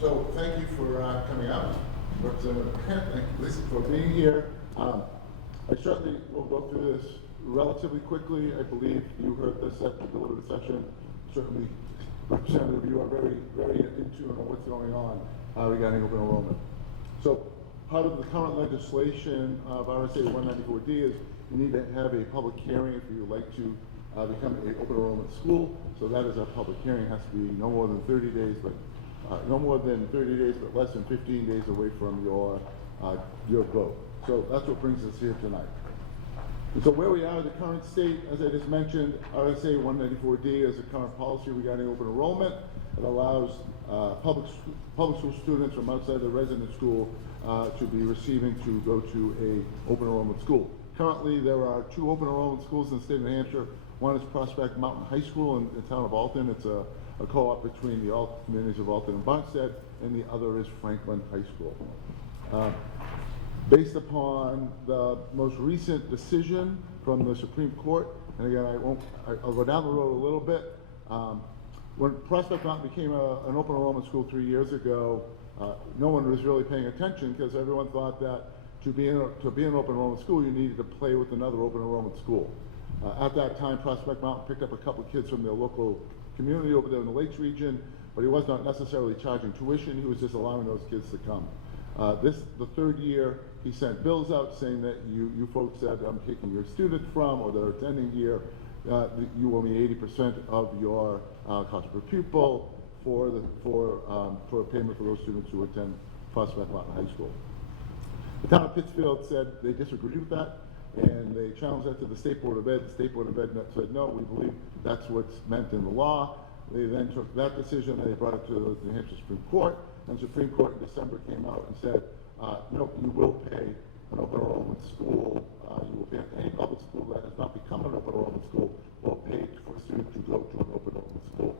So thank you for coming out, Representative Grant. Thank you, Lisa, for being here. I certainly will go through this relatively quickly. I believe you heard this at the deliberative session. Certainly, Representative, you are very, very in tune on what's going on regarding open enrollment. So part of the current legislation of RSA 194D is you need to have a public hearing if you would like to become an open enrollment school. So that is our public hearing. It has to be no more than 30 days, but no more than 30 days, but less than 15 days away from your vote. So that's what brings us here tonight. And so where we are in the current state, as I just mentioned, RSA 194D is a current policy regarding open enrollment. It allows public school students from outside the resident school to be receiving to go to a open enrollment school. Currently, there are 2 open enrollment schools in the state of New Hampshire. One is Prospect Mountain High School in the town of Alton. It's a co-op between the communities of Alton and Barnstead, and the other is Franklin High School. Based upon the most recent decision from the Supreme Court, and again, I'll go down the road a little bit. When Prospect Mountain became an open enrollment school 3 years ago, no one was really paying attention because everyone thought that to be an open enrollment school, you needed to play with another open enrollment school. At that time, Prospect Mountain picked up a couple of kids from their local community over there in the Lakes region, but he was not necessarily charging tuition. He was just allowing those kids to come. The third year, he sent bills out saying that you folks that I'm taking your students from or that are attending here, you owe me 80% of your cost per pupil for a payment for those students who attend Prospect Mountain High School. The town of Pittsfield said they disagreed with that, and they challenged that to the State Board of Ed. The State Board of Ed said, no, we believe that's what's meant in the law. They then took that decision and they brought it to the New Hampshire Supreme Court, and the Supreme Court in December came out and said, no, you will pay an open enrollment school, you will pay any public school that has not become an open enrollment school will pay for a student to go to an open enrollment school.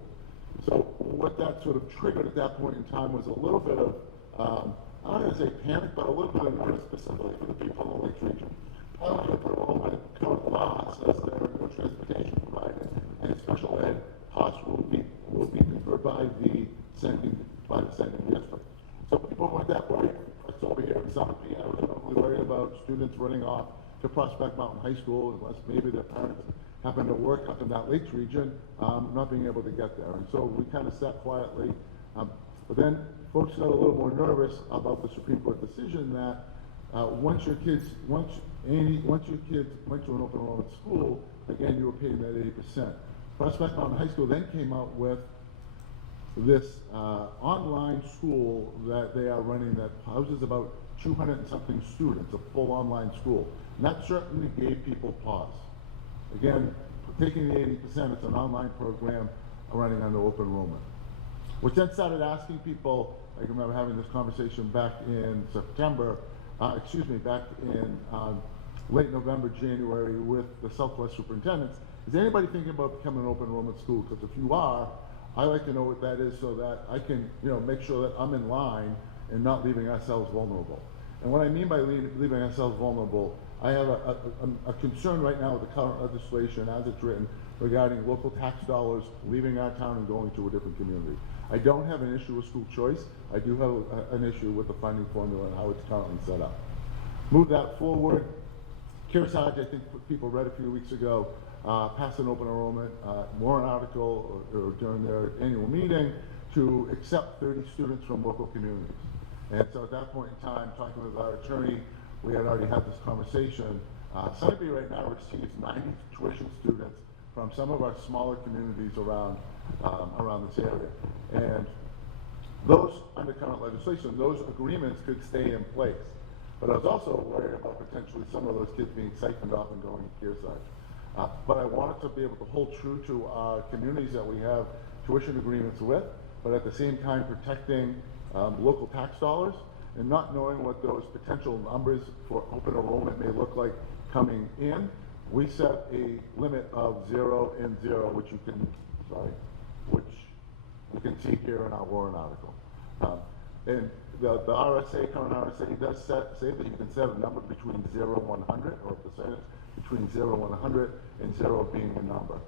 So what that sort of triggered at that point in time was a little bit of, I don't want to say panic, but a little bit of nerves specifically for the people in the Lakes region. Part of the open enrollment current law says there are no transportation provided, and special ed costs will be conferred by the sending district. So people weren't that worried. It's over here in Somerville. I was probably worried about students running off to Prospect Mountain High School unless maybe their parents happen to work up in that Lakes region, not being able to get there. And so we kind of sat quietly. But then folks got a little more nervous about the Supreme Court decision that once your kids went to an open enrollment school, again, you were paying that 80%. Prospect Mountain High School then came out with this online school that they are running that houses about 200 and something students, a full online school. And that certainly gave people pause. Again, taking the 80%, it's an online program running under open enrollment. Which then started asking people, I can remember having this conversation back in back in late November, January with the Southwest superintendents. Is anybody thinking about becoming an open enrollment school? Because if you are, I like to know what that is so that I can, make sure that I'm in line and not leaving ourselves vulnerable. And what I mean by leaving ourselves vulnerable, I have a concern right now with the current legislation as it's written regarding local tax dollars leaving our town and going to a different community. I don't have an issue with school choice. I do have an issue with the funding formula and how it's currently set up. Move that forward. Kearsarge, I think people read a few weeks ago, passed an open enrollment warrant article or during their annual meeting to accept 30 students from local communities. And so at that point in time, talking with our attorney, we had already had this conversation. Sunapee right now receives 90 tuition students from some of our smaller communities around this area. And those, under current legislation, those agreements could stay in place. But I was also worried about potentially some of those kids being siphoned off and going to Kearsarge. But I wanted to be able to hold true to our communities that we have tuition agreements with, but at the same time protecting local tax dollars and not knowing what those potential numbers for open enrollment may look like coming in. We set a limit of 0 and 0, which you can see here in our warrant article. And the RSA, current RSA, does say that you can set a number between 0 and 100, or a percentage between 0 and 100, and 0 being the number.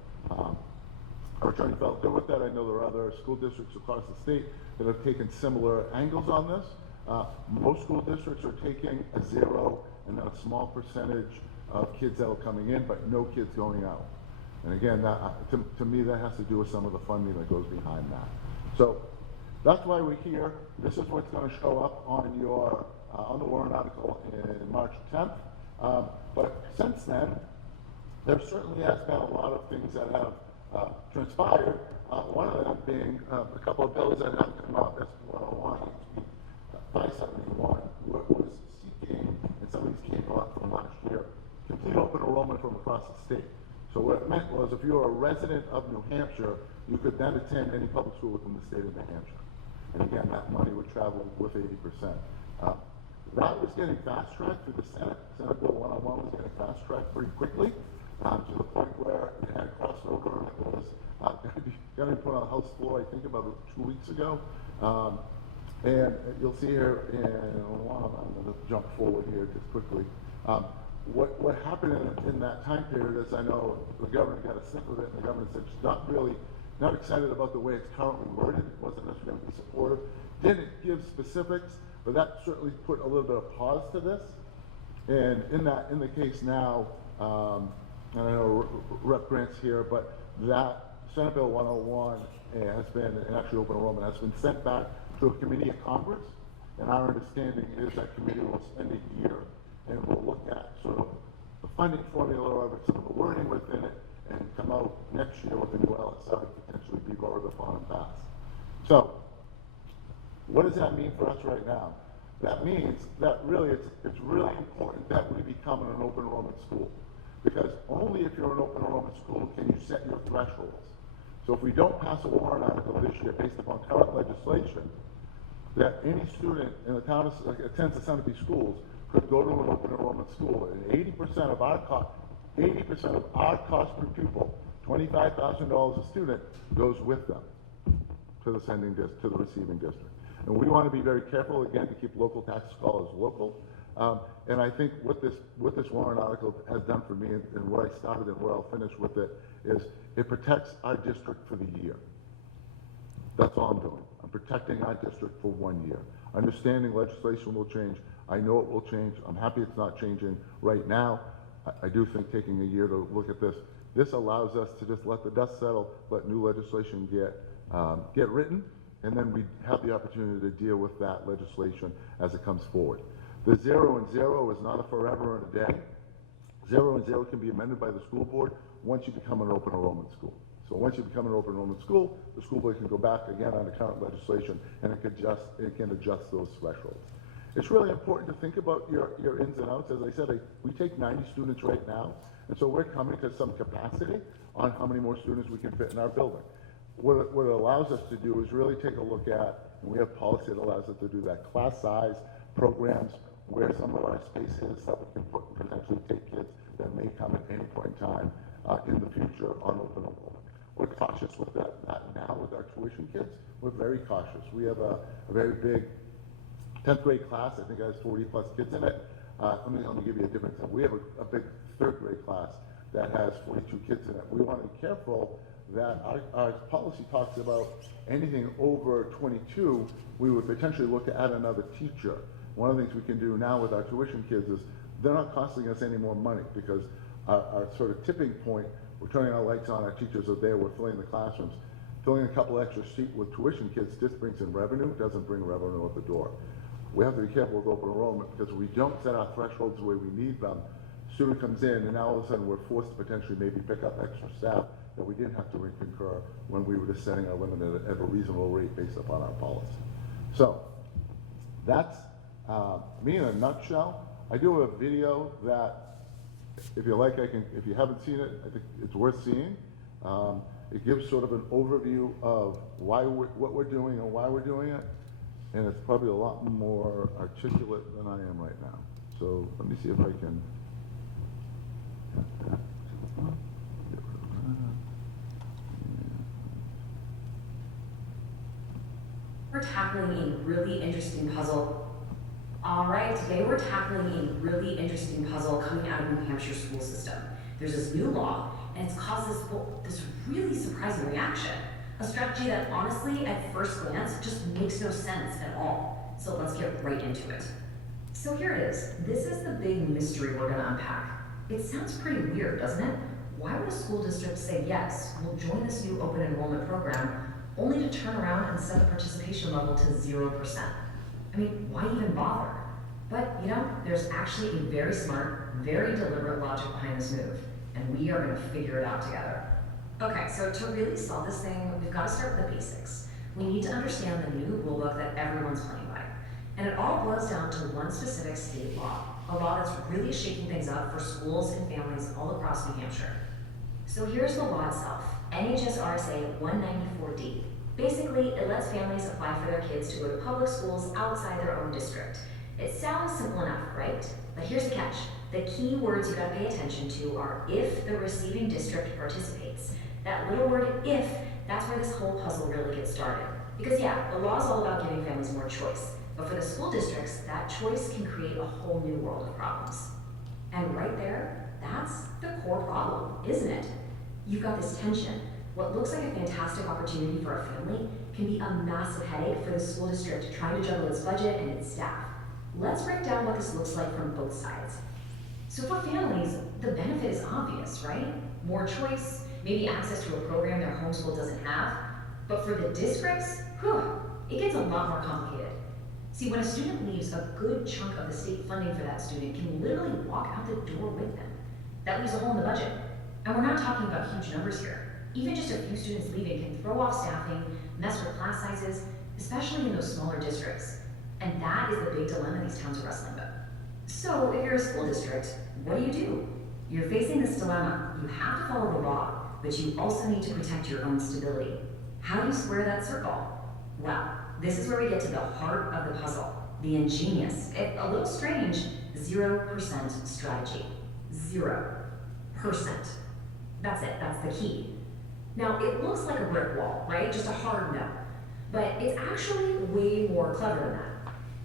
Our attorney felt good with that. I know there are other school districts across the state that have taken similar angles on this. Most school districts are taking a 0 and then a small percentage of kids that are coming in, but no kids going out. And again, that, to me, that has to do with some of the funding that goes behind that. So that's why we're here. This is what's going to show up on your on the warrant article in March 10th. But since then, there certainly has been a lot of things that have transpired. One of them being a couple of bills that have come out. That's 101, 571, was seeking, and some of these came up from last year, complete open enrollment from across the state. So what it meant was if you were a resident of New Hampshire, you could then attend any public school within the state of New Hampshire. And again, that money would travel with 80%. That was getting fast-tracked through the Senate. Senate Bill 101 was getting fast-tracked pretty quickly to the point where it had crossed over and it was going to be put on the House floor, I think, about 2 weeks ago. And you'll see here in I'm going to jump forward here just quickly. What happened in that time period is I know the governor got a sniff of it, and the governor said she's not excited about the way it's currently worded, wasn't necessarily going to be supportive. Didn't give specifics, but that certainly put a little bit of pause to this. And in the case now, and I know Rep. Grant's here, but that Senate Bill 101 has been, and actually open enrollment has been sent back to a committee of Congress. And our understanding is that committee will spend a year and we'll look at sort of the funding formula of it, some of the wording within it, and come out next year with a new LSI, potentially be voted upon and passed. So, what does that mean for us right now? That means that really it's really important that we become an open enrollment school, because only if you're an open enrollment school can you set your thresholds. So if we don't pass a warrant article this year based upon current legislation, that any student in the town attends the Sunapee schools could go to an open enrollment school, and 80% of our cost per pupil, $25,000 a student, goes with them to the receiving district. And we want to be very careful again to keep local tax dollars local. And I think what this warrant article has done for me, and where I started and where I'll finish with it, is it protects our district for the year. That's all I'm doing. I'm protecting our district for 1 year. Understanding legislation will change. I know it will change. I'm happy it's not changing right now. I do think taking a year to look at this allows us to just let the dust settle, let new legislation get written, and then we have the opportunity to deal with that legislation as it comes forward. The 0 and 0 is not a forever and a day. 0 and 0 can be amended by the school board once you become an open enrollment school. So once you become an open enrollment school, the school board can go back again under current legislation, and it can adjust those thresholds. It's really important to think about your ins and outs. As I said, we take 90 students right now, and so we're coming to some capacity on how many more students we can fit in our building. What it allows us to do is really take a look at, and we have policy that allows us to do that, class size programs, where some of our space is that we can potentially take kids that may come at any point in time in the future on open enrollment. We're cautious with that now with our tuition kids. We're very cautious. We have a very big 10th grade class. I think it has 40 plus kids in it. Let me give you a different thing. We have a big 3rd grade class that has 42 kids in it. We want to be careful that our policy talks about anything over 22, we would potentially look to add another teacher. One of the things we can do now with our tuition kids is they're not costing us any more money, because our sort of tipping point, we're turning our lights on, our teachers are there, we're filling the classrooms. Filling a couple extra seats with tuition kids just brings in revenue, doesn't bring revenue at the door. We have to be careful with open enrollment, because if we don't set our thresholds the way we need them, student comes in and now all of a sudden we're forced to potentially maybe pick up extra staff that we didn't have to incur when we were just setting our limit at a reasonable rate based upon our policy. So that's me in a nutshell. I do have a video that, if you like, if you haven't seen it, I think it's worth seeing. It gives sort of an overview of what we're doing and why we're doing it, and it's probably a lot more articulate than I am right now. So let me see if I can. We're tackling a really interesting puzzle. All right, today we're tackling a really interesting puzzle coming out of the New Hampshire school system. There's this new law, and it's caused this really surprising reaction. A strategy that honestly, at first glance, just makes no sense at all. So let's get right into it. So here it is. This is the big mystery we're gonna unpack. It sounds pretty weird, doesn't it? Why would a school district say yes, we'll join this new open enrollment program, only to turn around and set the participation level to 0%? I mean, why even bother? But, there's actually a very smart, very deliberate logic behind this move, and we are gonna figure it out together. Okay, so to really solve this thing, we've got to start with the basics. We need to understand the new rulebook that everyone's playing by. And it all boils down to one specific state law, a law that's really shaking things up for schools and families all across New Hampshire. So here's the law itself, NHSRSA 194D. Basically, it lets families apply for their kids to go to public schools outside their own district. It sounds simple enough, right? But here's the catch. The key words you gotta pay attention to are if the receiving district participates. That little word if, that's where this whole puzzle really gets started. Because the law is all about giving families more choice. But for the school districts, that choice can create a whole new world of problems. And right there, that's the core problem, isn't it? You've got this tension. What looks like a fantastic opportunity for a family can be a massive headache for the school district trying to juggle its budget and its staff. Let's break down what this looks like from both sides. So for families, the benefit is obvious, right? More choice, maybe access to a program their homeschool doesn't have. But for the districts, it gets a lot more complicated. See, when a student leaves, a good chunk of the state funding for that student can literally walk out the door with them. That leaves a hole in the budget. And we're not talking about huge numbers here. Even just a few students leaving can throw off staffing, mess with class sizes, especially in those smaller districts. And that is the big dilemma these towns are wrestling with. So if you're a school district, what do? You're facing this dilemma. You have to follow the law, but you also need to protect your own stability. How do you square that circle? Well, this is where we get to the heart of the puzzle, the ingenious, if a little strange, 0% strategy. 0%. That's it, that's the key. Now, it looks like a brick wall, right? Just a hard no. But it's actually way more clever than that.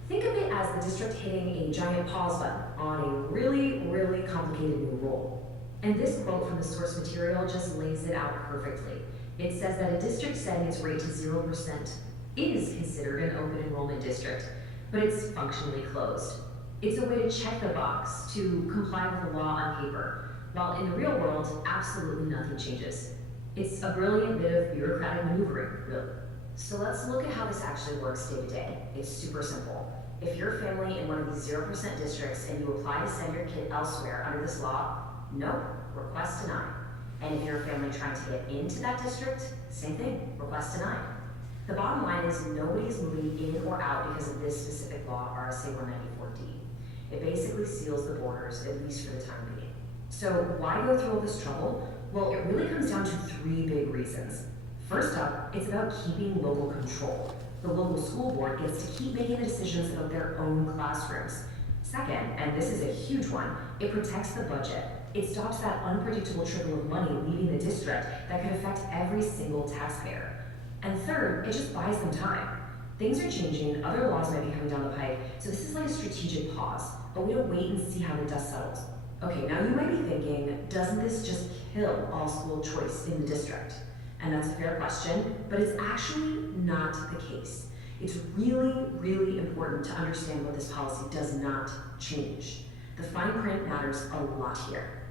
Think of it as the district hitting a giant pause button on a really, really complicated new rule. And this quote from the source material just lays it out perfectly. It says that a district setting its rate to 0% is considered an open enrollment district, but it's functionally closed. It's a way to check the box, to comply with the law on paper, while in the real world, absolutely nothing changes. It's a brilliant bit of bureaucratic maneuvering, really. So let's look at how this actually works day to day. It's super simple. If you're a family in one of these 0% districts and you apply to send your kid elsewhere under this law, nope, request denied. And if you're a family trying to get into that district, same thing, request denied. The bottom line is nobody's moving in or out because of this specific law, RSA 194D. It basically seals the borders, at least for the time being. So why go through all this trouble? Well, it really comes down to three big reasons. First up, it's about keeping local control. The local school board gets to keep making the decisions about their own classrooms. Second, and this is a huge one, it protects the budget. It stops that unpredictable trickle of money leaving the district that could affect every single taxpayer. And third, it just buys them time. Things are changing, other laws might be coming down the pipe, so this is like a strategic pause, a way to wait and see how the dust settles. Okay, now you might be thinking, doesn't this just kill all school choice in the district? And that's a fair question, but it's actually not the case. It's really, really important to understand what this policy does not change. The fine print matters a lot here.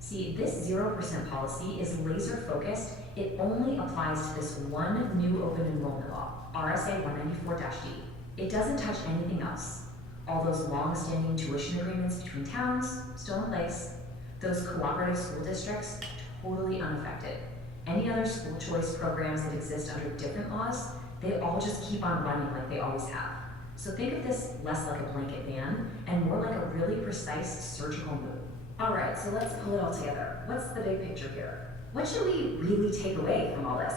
See, this 0% policy is laser focused. It only applies to this one new open enrollment law, RSA 194-D. It doesn't touch anything else. All those long-standing tuition agreements between towns, still in place. Those cooperative school districts, totally unaffected. Any other school choice programs that exist under different laws, they all just keep on running like they always have. So think of this less like a blanket ban and more like a really precise surgical move. All right, so let's pull it all together. What's the big picture here? What should we really take away from all this?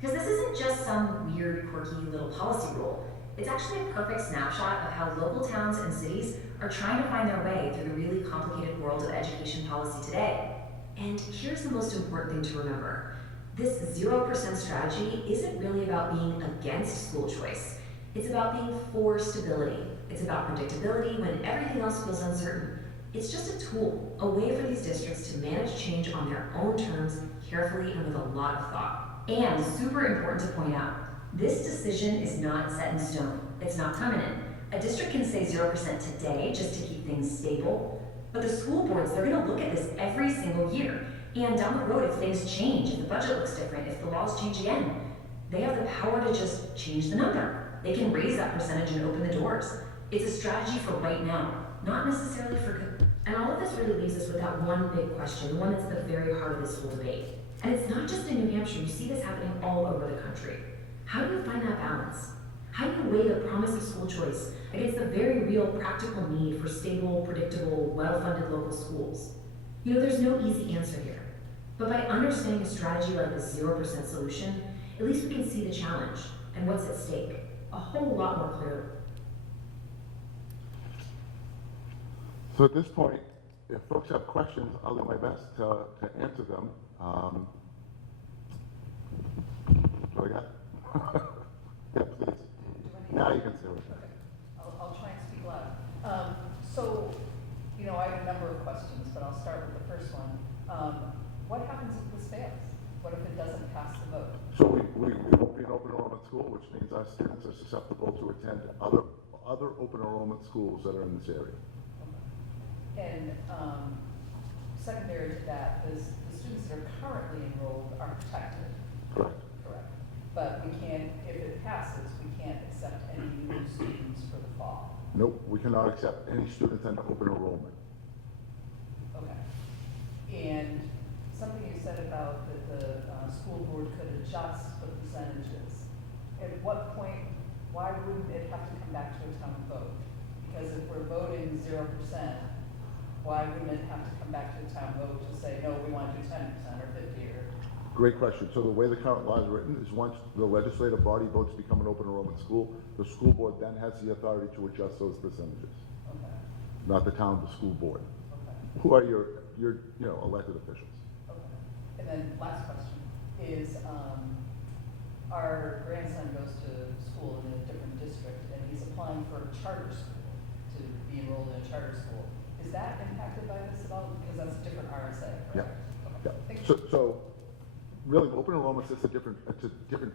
Because this isn't just some weird, quirky little policy rule. It's actually a perfect snapshot of how local towns and cities are trying to find their way through the really complicated world of education policy today. And here's the most important thing to remember. This 0% strategy isn't really about being against school choice. It's about being for stability. It's about predictability when everything else feels uncertain. It's just a tool, a way for these districts to manage change on their own terms, carefully and with a lot of thought. And super important to point out, this decision is not set in stone. It's not permanent. A district can say 0% today just to keep things stable, but the school boards, they're gonna look at this every single year. And down the road, if things change, if the budget looks different, if the laws change again, they have the power to just change the number. They can raise that percentage and open the doors. It's a strategy for right now, not necessarily for good. And all of this really leaves us with that one big question, the one that's at the very heart of this whole debate. And it's not just in New Hampshire, you see this happening all over the country. How do you find that balance? How do you weigh the promise of school choice against the very real practical need for stable, predictable, well-funded local schools? You know, there's no easy answer here. But by understanding a strategy like the 0% solution, at least we can see the challenge and what's at stake a whole lot more clearly. So at this point, if folks have questions, I'll do my best to answer them. What I got? Yeah, please. Now you can say what. Okay. I'll try and speak loud. So, you know, I have a number of questions, but I'll start with the first one. What happens if this fails? What if it doesn't pass the vote? So we won't be an open enrollment school, which means our students are susceptible to attend other open enrollment schools that are in this area. And secondary to that, the students that are currently enrolled are protected. Correct. Correct. But we can't, if it passes, we can't accept any new students for the fall. Nope, we cannot accept any students under open enrollment. Okay. And something you said about that the school board could adjust the percentages. At what point, why wouldn't it have to come back to a town vote? Because if we're voting 0%, why wouldn't it have to come back to a town vote to say, no, we want to do 10% or 50 or? Great question. So the way the current law is written is once the legislative body votes to become an open enrollment school, the school board then has the authority to adjust those percentages. Okay. Not the town, the school board. Okay. Who are your elected officials. Okay. And then last question is, our grandson goes to school in a different district and he's applying for a charter school to be enrolled in a charter school. Is that impacted by this at all? Because that's a different RSA, right? Yeah. Okay. Yeah. So really, open enrollment is it's a different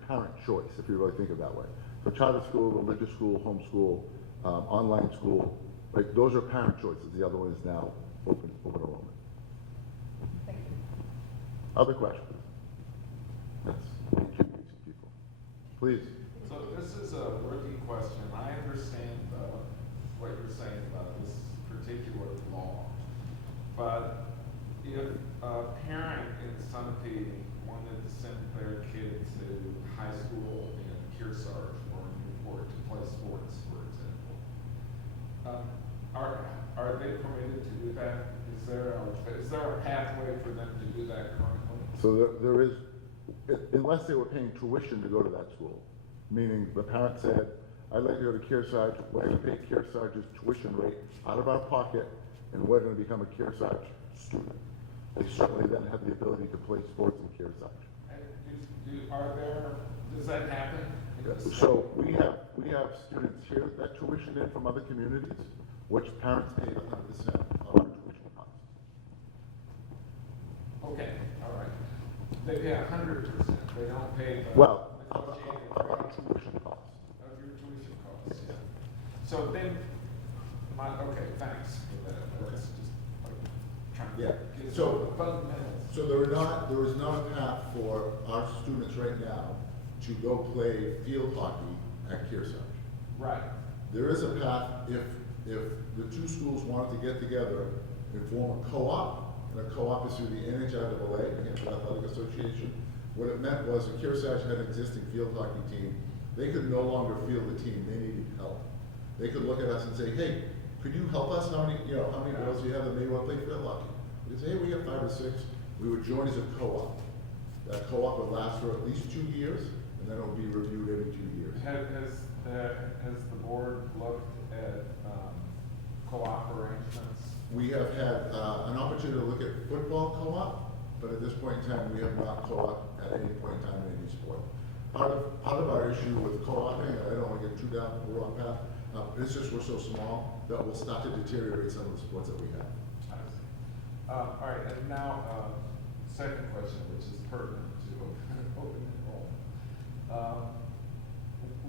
parent choice if you really think of it that way. So charter school, religious school, homeschool, online school, like those are parent choices. The other one is now open enrollment. Thank you. Other questions? That's confusing people. Please. So this is a working question. I understand what you're saying about this particular law, but if a parent in Sunapee wanted to send their kid to high school in Kearsarge or Newport to play sports, for example, are they permitted to do that? Is there a pathway for them to do that currently? So there is, unless they were paying tuition to go to that school, meaning the parent said, I'd like to go to Kearsarge, we're going to pay Kearsarge's tuition rate out of our pocket, and we're going to become a Kearsarge student. They certainly then have the ability to play sports in Kearsarge. Does that happen? So we have students here that tuition in from other communities, which parents pay 100% of our tuition costs. Okay, all right. They pay 100%. They don't pay the Well, negotiated of our rate tuition costs. of your tuition costs. Yeah. So then, okay, thanks for that. That's just like trying to Yeah. get So- the fundamentals. So there is not a path for our students right now to go play field hockey at Kearsarge. Right. There is a path if the two schools wanted to get together and form a co-op, and a co-op is through the NHIAA, the Hampshire Athletic Association. What it meant was if Kearsarge had an existing field hockey team, they could no longer field the team, they needed help. They could look at us and say, hey, could you help us? How many girls do you have that may want to play field hockey? We'd say, hey, we have 5 or 6. We would join as a co-op. That co-op would last for at least 2 years, and then it would be reviewed every 2 years. Has the board looked at co-op arrangements? We have had an opportunity to look at football co-op, but at this point in time, we have not co-op at any point in time in any sport. Part of our issue with co-oping, I don't want to get true down the wrong path. It's just we're so small that we'll start to deteriorate some of the sports that we have. I see. All right, and now, second question, which is pertinent to open enrollment.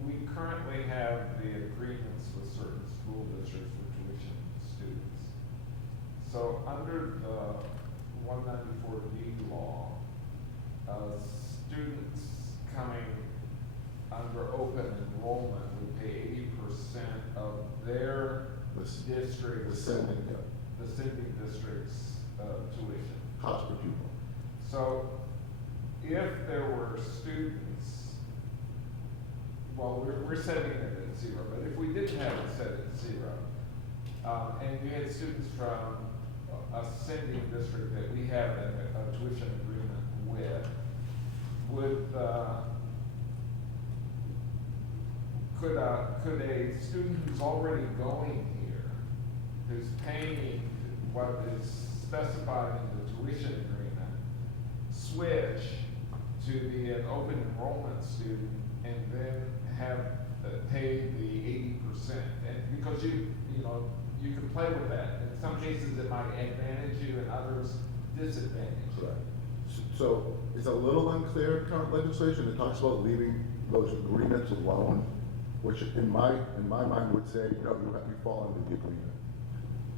We currently have the agreements with certain school districts for tuition students. So under the 194D law, students coming under open enrollment would pay 80% of their district's, The sending, the sending district's tuition. cost per pupil. So if there were students, well, we're setting it at zero, but if we didn't have it set at zero, and you had students from a sending district that we have a tuition agreement with, could a student who's already going here, who's paying what is specified in the tuition agreement, switch to be an open enrollment student and then have paid the 80%? And because you can play with that. In some cases, it might advantage you, and others disadvantage you. Correct. So it's a little unclear in current legislation. It talks about leaving those agreements alone, which in my mind would say, you fall under the agreement.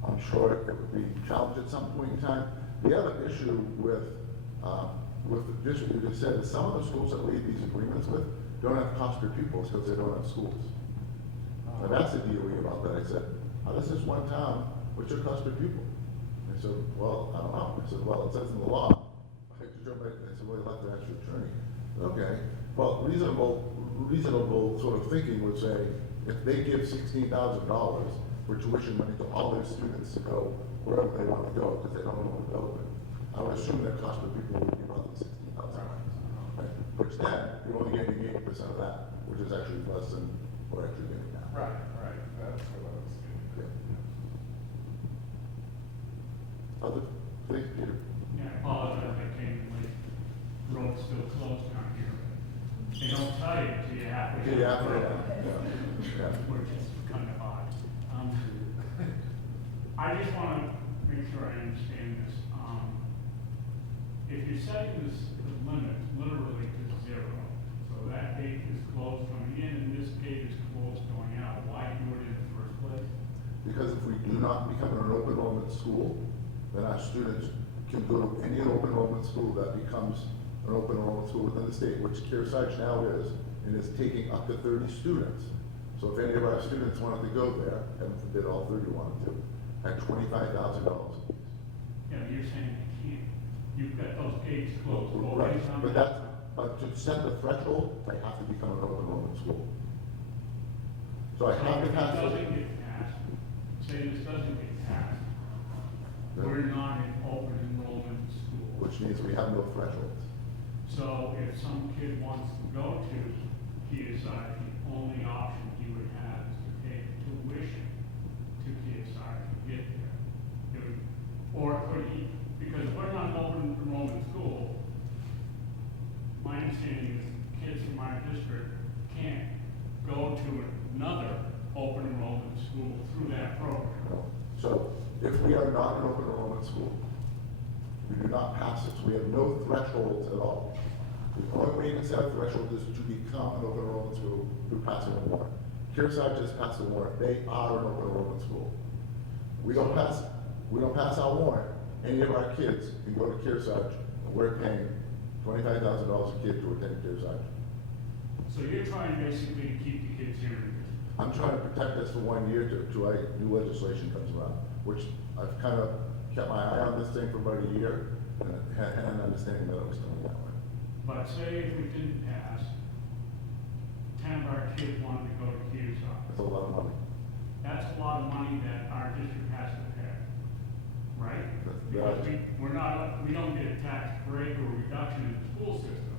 I'm sure it would be challenged at some point in time. The other issue with the district you just said is some of the schools that we have these agreements with don't have cost per pupils because they don't have schools. I've asked the DOE about that. I said, this is one town, what's your cost per pupil? They said, well, I don't know. I said, well, it says in the law. I said, well, you'll have to ask your attorney. Okay, well, reasonable sort of thinking would say, if they give $16,000 for tuition money to all their students to go wherever they want to go, because they don't know what to go with, I would assume their cost per pupil would be about the $16,000. Right. Which then, you're only getting 80% of that, which is actually less than what we're actually getting now. Right, that's what I was getting. Other things, Peter? Yeah, I apologize, I came late. Road's still closed down here. They don't tell you till you halfway. Yeah. Which is kind of odd. I just want to make sure I understand this. If you're setting the limit literally to zero, so that gate is closed coming in and this gate is closed going out, why do it in the first place? Because if we do not become an open enrollment school, then our students can go to any open enrollment school that becomes an open enrollment school within the state, which Kearsarge now is, and is taking up to 30 students. So if any of our students wanted to go there, heaven forbid all 30 wanted to, at $25,000 apiece. Yeah, you're saying you can't. You've got those gates closed. Right, but to set the threshold, they have to become an open enrollment school. So I have to pass. If it doesn't get passed, say this doesn't get passed, we're not an open enrollment school. Which means we have no thresholds. So if some kid wants to go to Kearsarge, the only option he would have is to pay tuition to Kearsarge to get there. Or could he, because if we're not an open enrollment school, my understanding is kids from our district can't go to another open enrollment school through that program. So if we are not an open enrollment school, we do not pass it. So we have no thresholds at all. The only way you can set a threshold is to become an open enrollment school through passing a warrant. Kearsarge just passed a warrant. They are an open enrollment school. We don't pass our warrant. Any of our kids can go to Kearsarge, and we're paying $25,000 a kid to attend Kearsarge. So you're trying basically to keep the kids here. I'm trying to protect us for 1 year till new legislation comes around, which I've kind of kept my eye on this thing for about a year and had an understanding that it was coming that way. But say if we didn't pass, 10 of our kids wanted to go to Kearsarge. That's a lot of money. That's a lot of money that our district has to pay, right? Because we don't get a tax break or reduction in the school system.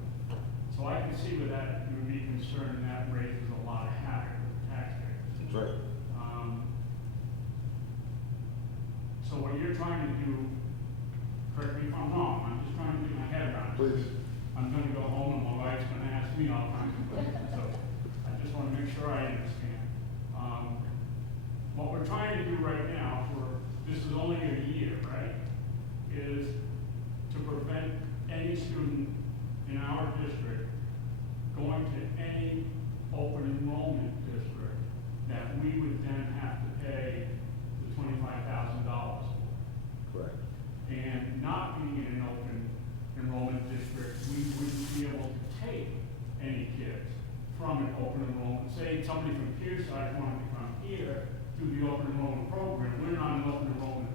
So I can see where that you would be concerned, and that raises a lot of havoc with the taxpayers. That's right. So what you're trying to do, correct me if I'm wrong, I'm just trying to get my head around it. Please. I'm gonna go home and my wife's gonna ask me all kinds of questions, so I just wanna make sure I understand. say somebody from Kearsarge wanted to come here through the open enrollment program, we're not an open enrollment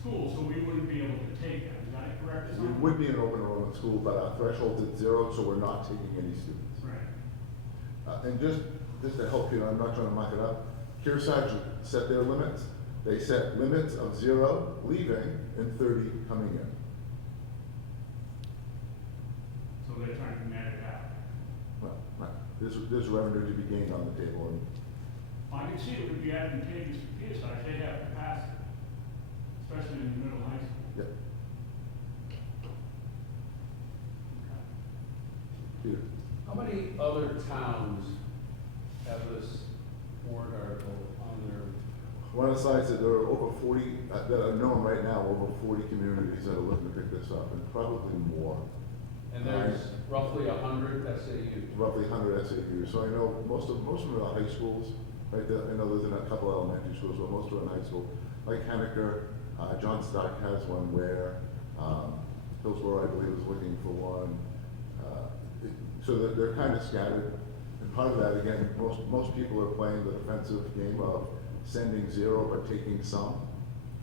school, so we wouldn't be able to take them. Is that correct? It would be an open enrollment school, but our threshold's at 0, so we're not taking any students. Right. And just to help you, I'm not trying to muck it up, Kearsarge set their limits. They set limits of 0 leaving and 30 coming in. So they're trying to net it out. Well, right. There's revenue to be gained on the table, and I can see it would be advantageous for Kearsarge, they have capacity, especially in the middle high school. yep. Peter. How many other towns have this warrant article on their, One of the slides said there are over 40, that are known right now, over 40 communities that are looking to pick this up, and probably more. and there's roughly 100 SAUs? Roughly 100 SAUs. So I know most of them are high schools, right? I know there's in a couple elementary schools, but most are in high school. Like Henniker, John Stark has one where, Hillsborough, I believe, is looking for one. So they're kind of scattered. And part of that, again, most people are playing the defensive game of sending 0 but taking some,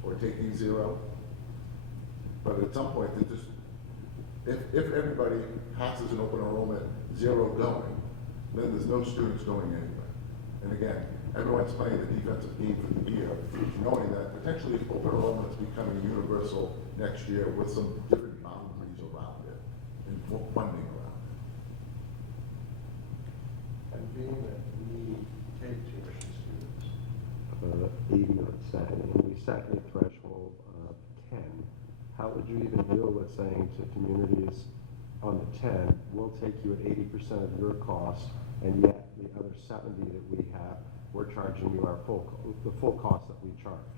or taking 0. But at some point, they just, if everybody passes an open enrollment, 0 going, then there's no students going anywhere. And again, everyone's playing the defensive game for the year, knowing that potentially open enrollment is becoming universal next year with some different boundaries around it and funding around it. And being that we take tuition students, 80, let's say, and we set a threshold of 10, how would you even deal with saying to communities on the 10, we'll take you at 80% of your cost, and yet the other 70 that we have, we're charging you the full cost that we charge.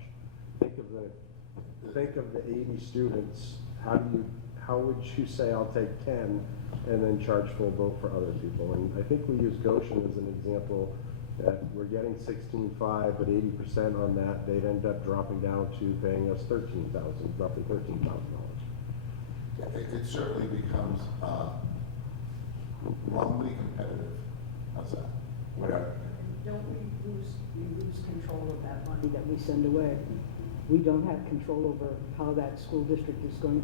Think of the 80 students. How would you say I'll take 10 and then charge full boat for other people? And I think we use Goshen as an example that we're getting 16.5, but 80% on that, they'd end up dropping down to paying us roughly $13,000. It certainly becomes wrongly competitive. How's that? Where Don't we lose control of that money that we send away? We don't have control over how that school district is going,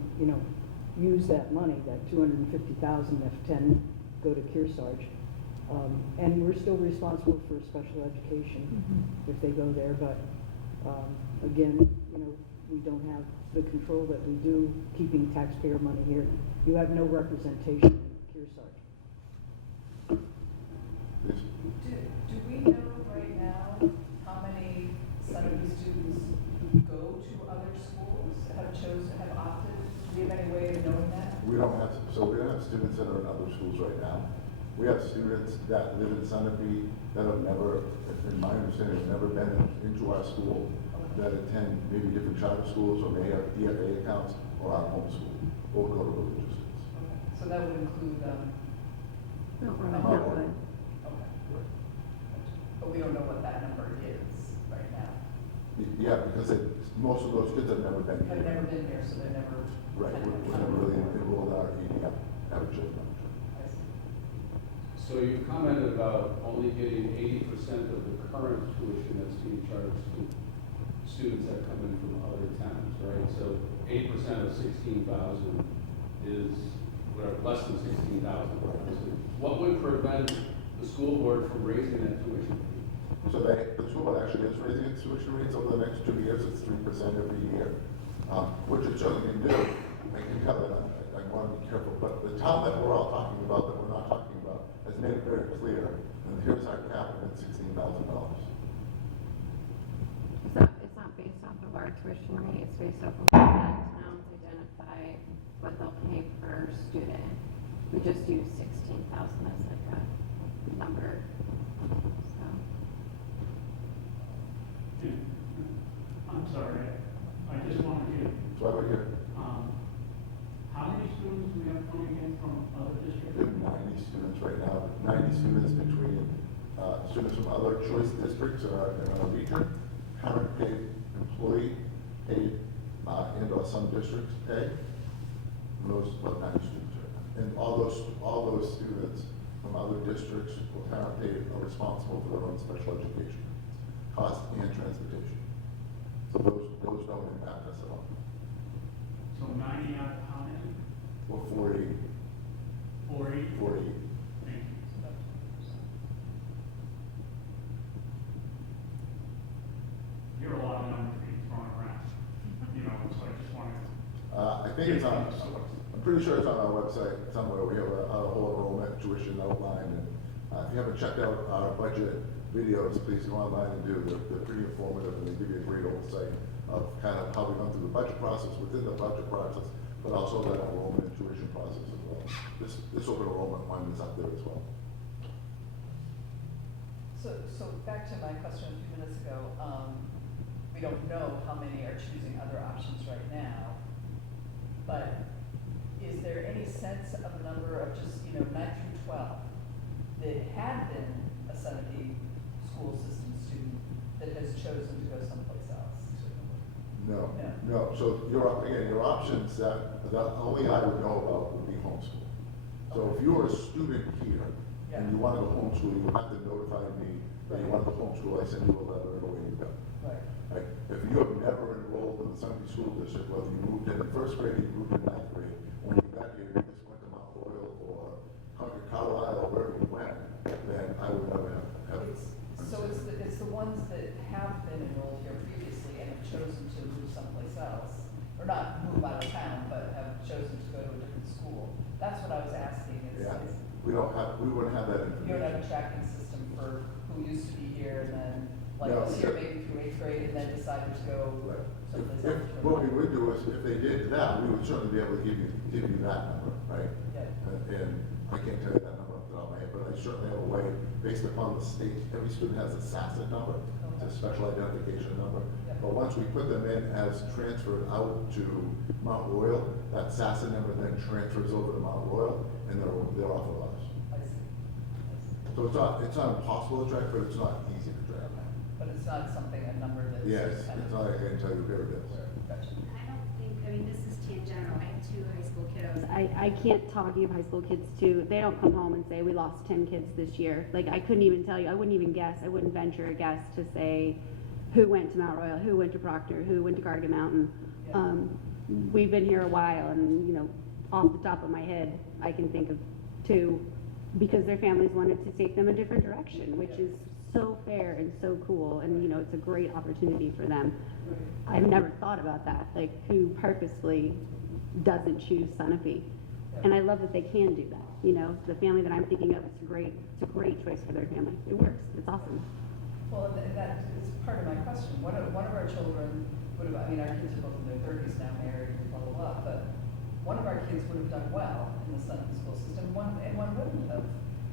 use that money, that $250,000 if 10 go to Kearsarge. And we're still responsible for special education if they go there, but again, we don't have the control that we do keeping taxpayer money here. You have no representation in Kearsarge. Do we know right now how many Sunday students go to other schools, have opted? Do we have any way of knowing that? we don't have students that are in other schools right now. We have students that live in Sunapee that have never, in my understanding, have never been into our school, that attend maybe different charter schools or may have DFA accounts or our homeschool or go to religious schools. Okay. So that would include, Not okay. But we don't know what that number is right now. Yeah, because most of those kids have never been Have here. never been here, so they're never. Right, we're never really enrolled our average children. I see. So you commented about only getting 80% of the current tuition that's being charged to students that come in from other towns, right? So 8% of 16,000 is whatever, less than 16,000. What would prevent the school board from raising that tuition? So the school board actually is raising its tuition rates over the next 2 years. It's 3% every year, which it certainly can do. I can tell that I want to be careful, but the town that we're all talking about, that we're not talking about, has made it very clear. And here's our cap at $16,000. It's not based off of our tuition rate, it's based off of what the towns identify what they'll pay per student. We just use 16,000 as like a number, so. I'm sorry, I just want to hear, That's why we're here. how many students we have coming in from other We districts? have 90 students right now, 90 students between students from other choice districts in our region, parent paid, employee paid, and or some districts pay. And those, about 90 students right now. And all those students from other districts or parent paid are responsible for their own special education costs and transportation. So those don't impact us at all. So 90 out of how many? Or 480, 40? 480. Thank you. There are a lot of numbers being thrown around, so I just wanted to. I think it's on, I'm pretty sure it's on our website somewhere. We have a whole enrollment tuition outline. And if you haven't checked out our budget videos, please go online and do. They're pretty informative and they give you a great oversight of kind of how we run through the budget process, within the budget process, but also that enrollment and tuition process as well. This open enrollment one is up there as well. So back to my question a few minutes ago, we don't know how many are choosing other options right now, but is there any sense of a number of just, 9 through 12 that had been a Sunapee school system student that has chosen to go someplace else? No. So your options that only I would know about would be homeschool. So if you were a student here and you wanted to homeschool, you would have to notify me that you wanted to homeschool. I send you a letter and away you go. Right. Right? If you have never enrolled in the Sunapee School District, whether you moved in first grade or you moved in ninth grade, when you got here, you just went to Mount Royal or Concord, Carlisle, or wherever you went, then I would never have. So it's the ones that have been enrolled here previously and have chosen to move someplace else, or not move out of town, but have chosen to go to a different school. That's what I was asking. Yeah, we wouldn't have that information. You don't have a tracking system for who used to be here and then, No, was here maybe through 8th grade and then decided to go Right. someplace If, else. what we would do is, if they did that, we would certainly be able to give you that number, right? Yeah. And I can't tell you that number off the top of my head, but I certainly have a way, based upon the state, every student has a SASA number, it's a special identification number. Yeah. But once we put them in as transferred out to Mount Royal, that SASA number then transfers over to Mount Royal, and they're off of us. I see. So it's not impossible to track, but it's not easy to track. Okay. But it's not something, a number that's. Yes, kind of- it's not, I can tell you where it is. Gotcha. I don't think, this is tangential, I have 2 high school kiddos. I can't talk to you high school kids too. They don't come home and say, we lost 10 kids this year. Like, I couldn't even tell you, I wouldn't even guess, I wouldn't venture a guess to say who went to Mount Royal, who went to Proctor, who went to Cardigan Mountain. Yeah. We've been here a while and, off the top of my head, I can think of 2 because their families wanted to take them a different direction, which is so fair and so cool. And, it's a great opportunity for them. Right. I've never thought about that, like who purposefully doesn't choose Sunapee. And I love that they can do that. The family that I'm thinking of, it's a great choice for their family. It works, it's awesome. Well, and that is part of my question. One of our children would have, our kids are both in their 30s now, married, and blah, blah, blah, but one of our kids would have done well in the Sunapee school system, one wouldn't have.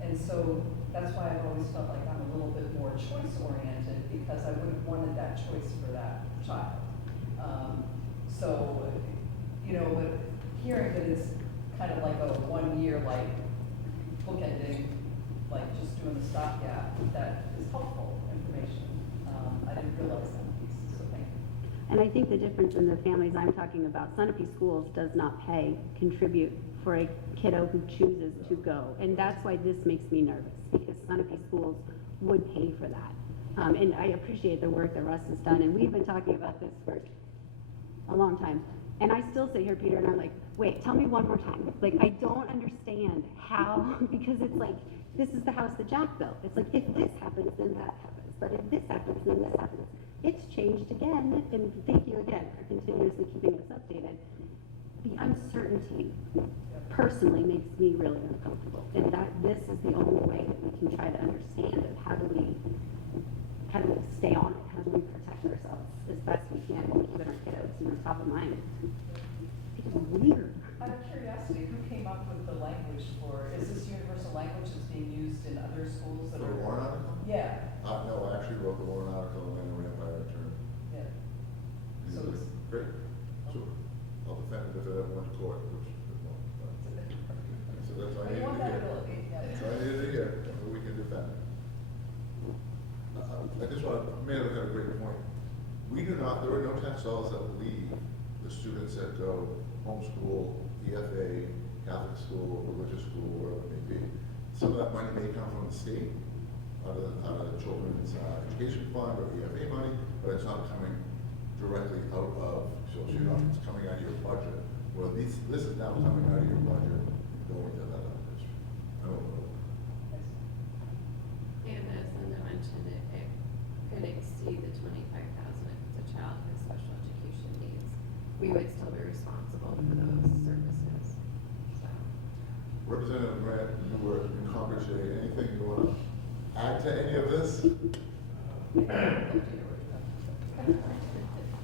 And so that's why I've always felt like I'm a little bit more choice-oriented, because I would have wanted that choice for that child. But hearing that it's kind of like a 1 year, bookending, just doing the stopgap, that is helpful information. I didn't realize that piece, so thank you. And I think the difference in the families I'm talking about, Sunapee Schools does not contribute for a kiddo who chooses to go. And that's why this makes me nervous, because Sunapee Schools would pay for that. And I appreciate the work that Russ has done, and we've been talking about this for a long time. And I still sit here, Peter, and I'm like, wait, tell me one more time. Like, I don't understand how, because it's like, this is the house that Jack built. It's like, if this happens, then that happens. But if this happens, then this happens. It's changed again, and thank you again for continuously keeping us updated. The uncertainty personally makes me really uncomfortable. And this is the only way that we can try to understand it. How do we stay on it? How do we protect ourselves as best we can and keep our kiddos, top of mind? It's weird. Out of curiosity, who came up with the language is this universal language that's being used in other schools that For are? the warrant article? Yeah, No, I actually wrote the warrant article and the Empire Attorney. yeah. So it's. Great, sure. I'll defend it if it ever went to court, which it won't. But- So that's why I But you needed want to that hear. ability, yeah. So I needed to hear, we can defend it. I just want to, Amanda had a great point. We do not, there are no tax dollars that leave the students that go homeschool, EFA, Catholic school, religious school, wherever it may be. Some of that money may come from the state, out of the children's education fund or EFA money, but it's not coming directly out of, so you know, it's coming out of your budget. Well, this is now coming out of your budget, going to that other district. I don't know. And as Linda mentioned, it could exceed the 25,000 if it's a child with special education needs. We would still be responsible for those services, so. Representative Grant, you were in Congress today. Anything you want to add to any of this?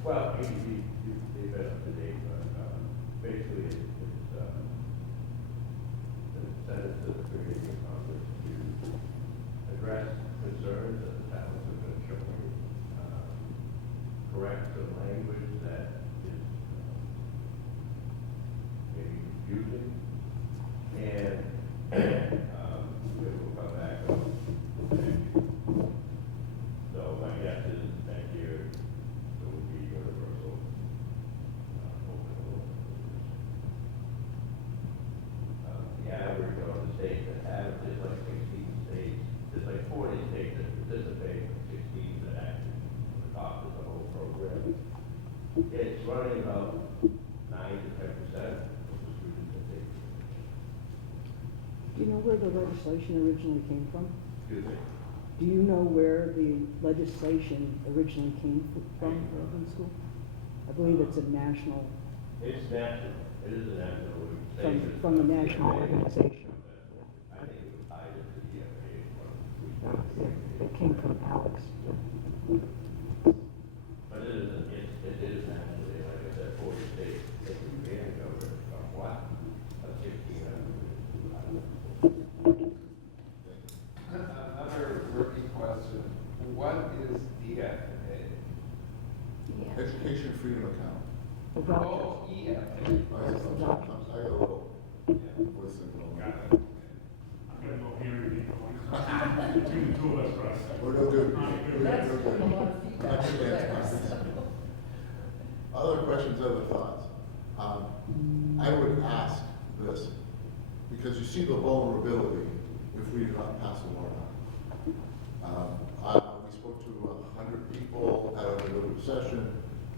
Well, you've been up to date, but basically it's the Senate to the creating Congress to address concerns that the towns have been showing, correct the language that is maybe confusing, and we will come back on next year. So my guess is next year there will be universal open enrollment. The average on the states that have, there's like 16 states, there's like 40 states that participate, 16 that actually adopted the whole program. It's running about 9 to 10% of the students that take. Do you know where the legislation originally came from? Excuse me? Do you know where the legislation originally came from for open school? I believe it's a national, It's national, it is a national organization. from the national organization. I think it was tied into the EFA. It came from Alex. But it is nationally, like I said, 40 states, taking advantage of it, from what? A 1,600. Another rookie question, what is EFA? Yeah. Education Freedom Account. The vouchers. Oh, EFA. I got a little voice syndrome. Got it. I'm gonna go here and be between the two of us, Russ. We're no good. Not We're good. That's no good. a lot of feedback That's there. Other questions, other thoughts? I would ask this, because you see the vulnerability if we do not pass the warrant. We spoke to 100 people at our deliberative session.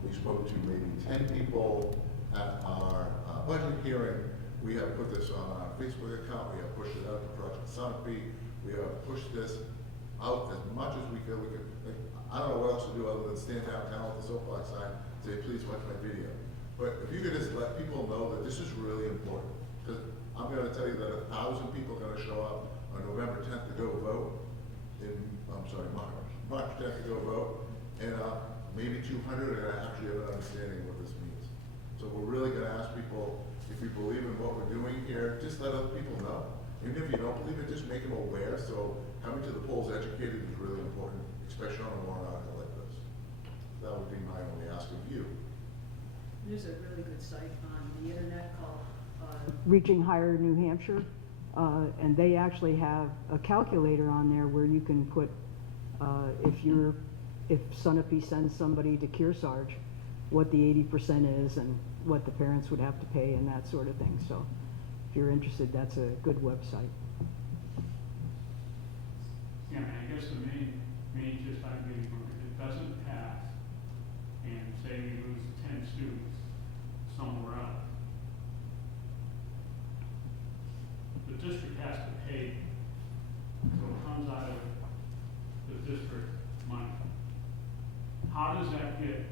We spoke to maybe 10 people at our budget hearing. We have put this on our Facebook account. We have pushed it out to Project Sunapee. We have pushed this out as much as we could. Like, I don't know what else to do other than stand downtown with the soapbox sign, say, please watch my video. But if you could just let people know that this is really important, because I'm going to tell you that 1,000 people are going to show up on November 10th to go vote. March 10th to go vote, and maybe 200 are going to actually have an understanding of what this means. So we're really going to ask people, if you believe in what we're doing here, just let other people know. Even if you don't believe it, just make them aware. So coming to the polls educated is really important, especially on a warrant article like this. That would be my only ask of you. There's a really good site on the internet called, Reaching Higher New Hampshire, and they actually have a calculator on there where you can put, if Sunapee sends somebody to Kearsarge, what the 80% is and what the parents would have to pay and that sort of thing. So if you're interested, that's a good website. Yeah, I guess the main gist I'm getting from it, if it doesn't pass, and say we lose 10 students somewhere else, the district has to pay, so it comes out of the district money. How does that get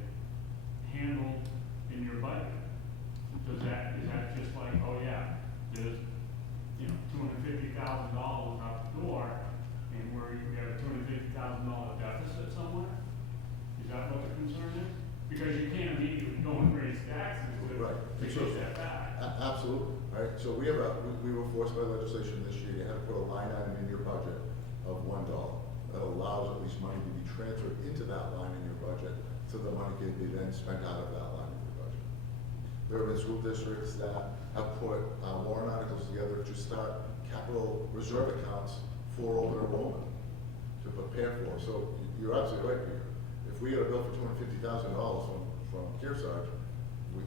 handled in your budget? Is that just like, oh yeah, there's, $250,000 out the door, and we have a $250,000 deficit somewhere? Is that what the concern is? Because you can't immediately go and raise taxes Right. to get that back. Absolutely, right? So we were forced by legislation this year, you had to put a line item in your budget of $1. That allows at least money to be transferred into that line in your budget, so the money can be then spent out of that line in your budget. There have been school districts that have put warrant articles together to start capital reserve accounts for open enrollment to prepare for. So you're absolutely right, Peter. If we get a bill for $250,000 from Kearsarge,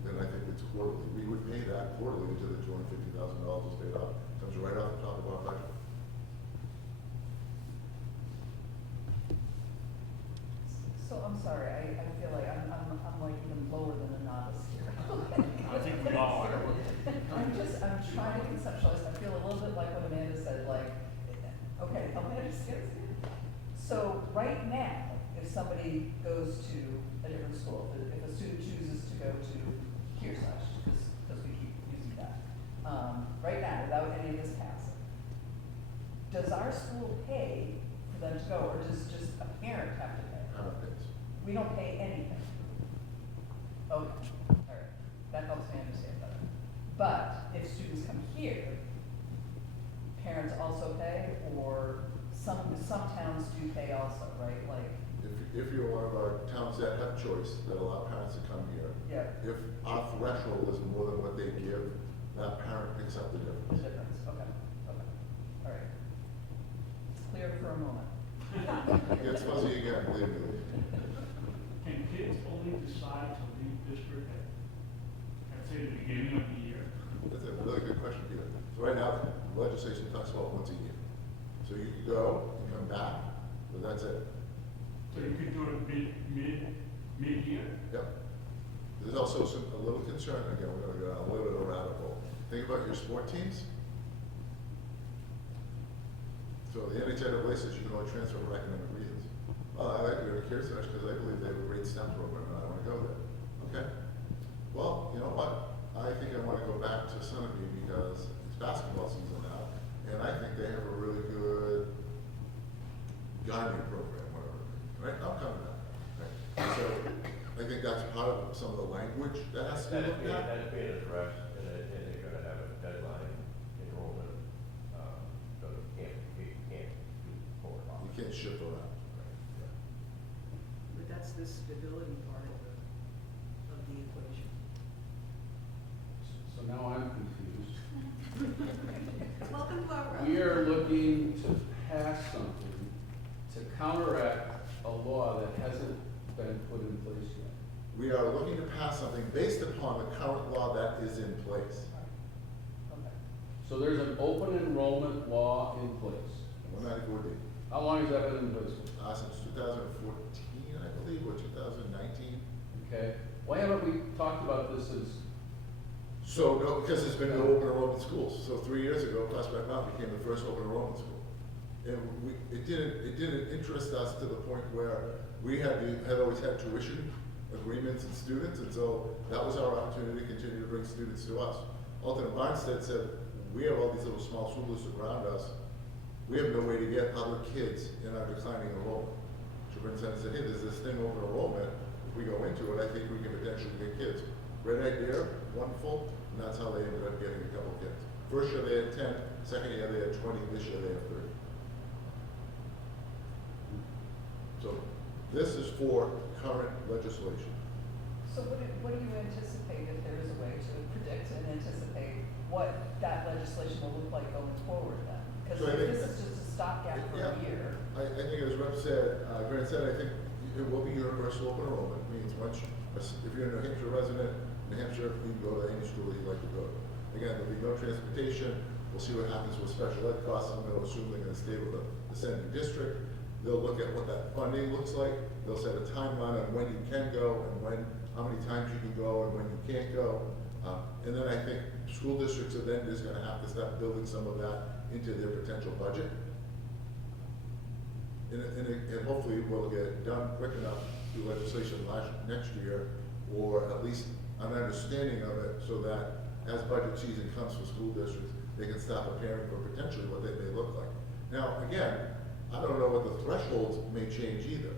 then I think it's quarterly. We would pay that quarterly into the $250,000 is paid out. Comes right off the top of our budget. So I'm sorry, I feel like I'm like even lower than a novice here. I think we all are. I'm trying to conceptualize, I feel a little bit like what Amanda said, like, okay, help me understand. So right now, if somebody goes to a different school, if a student chooses to go to Kearsarge, because we keep using that, right now, without any of this passing, does our school pay for them to go, or does just a parent have to pay? We don't pay anything. Okay, all right, that helps me understand better. But if students come here, parents also pay, or some towns do pay also, right? Like, If you're one of our towns that have choice, that allow parents to come here, yeah, if our threshold is more than what they give, that parent picks up the the difference. difference, okay, all right. It's clear for a moment. It gets fuzzy again, believe me. Can kids only decide to leave district at say, the beginning of the year? That's a really good question, Peter. So right now, the legislation talks about once a year. So you can go and come back, but that's it. So you could do it mid-year? Yep. There's also a little concern, again, we're gonna go down a little bit of a rabbit hole. Think about your sport teams. So the NHLA says you can only transfer for academic reasons. Well, I like to go to Kearsarge because I believe they have a great STEM program and I want to go there. Okay. Well, you know what? I think I want to go back to Sunapee because it's basketball season now, and I think they have a really good gardening program, whatever. Right? I'm coming back. Right? So I think that's part of some of the language that has to be looked at. That's being addressed, and they're gonna have a deadline enrollment, so you can't do forward. You can't ship around. But that's the stability part of the equation. So now I'm confused. Welcome to our room. We are looking to pass something to counteract a law that hasn't been put in place yet. We are looking to pass something based upon the current law that is in place. Okay. So there's an open enrollment law in place. 194D. How long has that been in place? Since 2014, I believe, or 2019. Okay, why haven't we talked about this since? So, no, because it's been an open enrollment schools. So 3 years ago, Prospect Mountain became the first open enrollment school. And it didn't interest us to the point where we had always had tuition agreements and students, and so that was our opportunity to continue to bring students to us. Alton Barnstead said, we have all these little small school districts around us. We have no way to get other kids in our declining enrollment. Superintendent said, hey, there's this thing over enrollment. If we go into it, I think we can potentially get kids. Great idea, wonderful, and that's how they ended up getting a couple kids. First year they had 10, second year they had 20, this year they have 30. So this is for current legislation. So what do you anticipate if there is a way to predict and anticipate what that legislation will look like going forward then? Because So I if think- this is just a stopgap for a year. I think as Rep said, Grant said, I think it will be universal open enrollment. Means once, if you're a New Hampshire resident, New Hampshire, you can go to any school that you'd like to go to. Again, there'll be no transportation. We'll see what happens with special ed costs. I'm gonna assume they're gonna stay with the sending district. They'll look at what that funding looks like. They'll set a timeline on when you can go and how many times you can go and when you can't go. And then I think school districts are then just gonna have to start building some of that into their potential budget. And hopefully we'll get it done quick enough through legislation next year, or at least an understanding of it, so that as budget season comes for school districts, they can start preparing for potentially what they may look like. Now, again, I don't know what the thresholds may change either.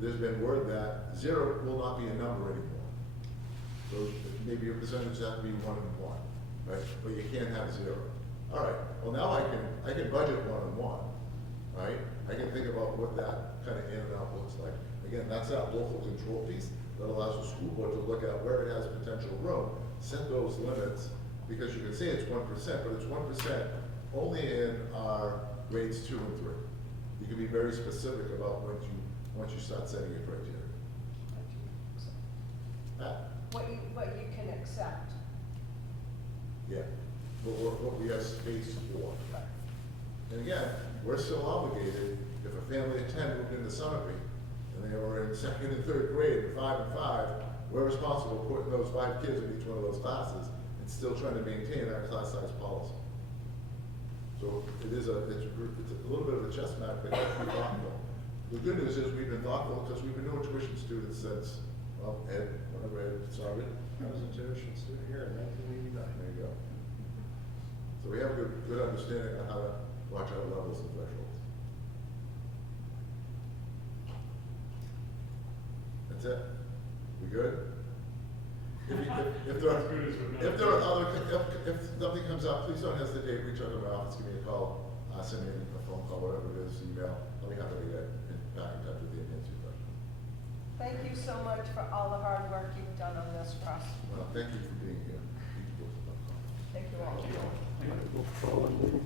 There's been word that 0 will not be a number anymore. So maybe your percentages have to be 1 and 1, right? But you can't have 0. All right, well now I can budget 1 and 1, right? I can think about what that kind of in and out looks like. Again, that's that local control piece that allows the school board to look at where it has potential room, set those limits, because you can say it's 1%, but it's 1% only in our grades 2 and 3. You can be very specific about once you start setting your criteria. What you can accept. Yeah, but what we have space for. And again, we're still obligated, if a family of 10 moved into Sunapee, and and they were in second and third grade, and 5 and 5, we're responsible for putting those 5 kids in each one of those classes and still trying to maintain our class size policy. So it's a little bit of a chess match, but you have to be thoughtful. The good news is we've been thoughtful because we've been doing tuition students since, well, Ed, whenever Ed started. I was a tuition student here in 1989. There you go. So we have a good understanding of how to watch our levels and thresholds. That's it? We good? If there are, if there are other, if something comes up, please don't hesitate, reach out to my office, give me a call, send me a phone call, whatever it is, email. I'll be happy to get back in touch with you and answer your questions. Thank you so much for all the hard work you've done on this, Russ. Well, thank you for being here. Thank you all. We'll call a meeting